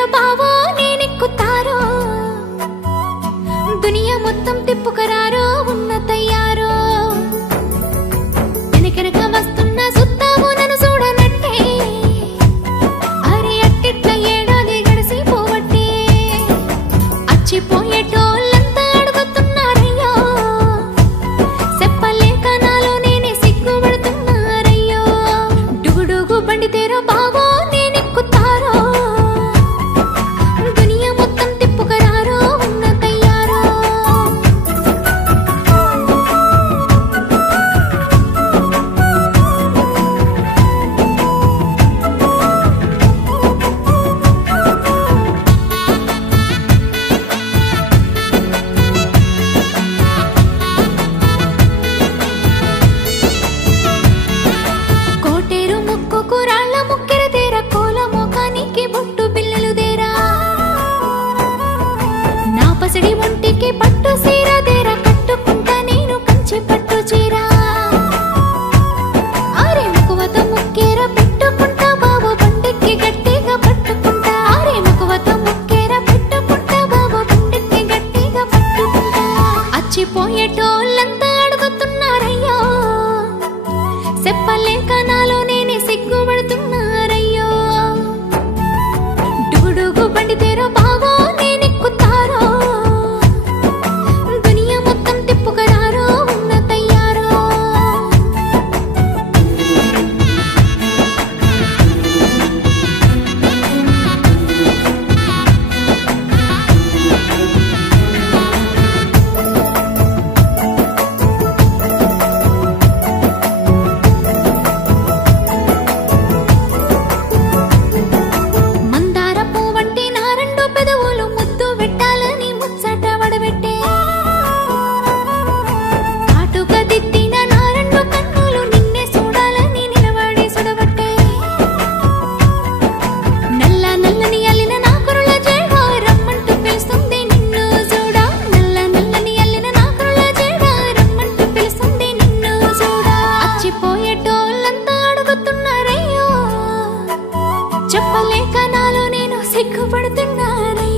तेरो बावो नेनेक्कुतारो दुनिया मोत्तं तिप्पुकरारो उन्न तय्यारो एनकनका वस्तुन्ना सुत्तावो नन्नु చూడనట్టే अरे अट्टिट्ला ఏడాది గడిసిపోవట్టే అచ్చిపోయేటోళ్ళంతా అడుగుతున్నారయ్యో చెప్పలేక నాలో నేనే సిగ్గుపడుతున్నారయ్యో డుగుడుగు బండి तेरो బావో నేనెక్కుతారో దునియా మొత్తం తిప్పుకరారో ఉన్న తయ్యారో కోటేరు ముక్కుకు రాళ్ళ ముక్కెర తేర కోల మోకానికి బొట్టు బిల్లలు దేరా నా పసిడి ఒంటికి పట్టు సీర దేరా కట్టుకుంటా నేను కంచి పట్టు చీర అరే ముకువత ముక్కెర పెట్టుకుంటా బాబు బండెక్కి గట్టిగా పట్టుకుంటా అరే ముకువత ముక్కెర పెట్టుకుంటా బాబు బండెక్కి గట్టిగా పట్టుకుంటా అచ్చిపోయేటోళ్ళంతా అడుగుతున్నారయ్యో చెప్పలేక నాలో నేనే సిగ్గుపడుతున్నారయ్యో డుగుడుగు బండి तेरो బావో నేనెక్కుతారో దునియా మొత్తం తిప్పుకరారో ఉన్న తయ్యారో మందార పువ్వంటి నా రెండు పెదవులు ముద్దు పెట్టాలని ముచ్చట వడబెట్టే కాటుక దిద్దిన నా రెండు కన్నులు నిన్నే చూడాలని నిలబడి సుడబట్టే నల్ల నల్లని అల్లిన నా కురుల జడ రమ్మంటూ పిలుస్తుంది నిన్ను చూడా నల్ల నల్లని అల్లిన నా కురుల జడ రమ్మంటూ పిలుస్తుంది నిన్ను చూడా అచ్చిపోయేటోళ్ళంతా అడుగుతున్నారయ్యో చెప్పలేక నాలో నేను సిగ్గుపడుతున్నారయ్యో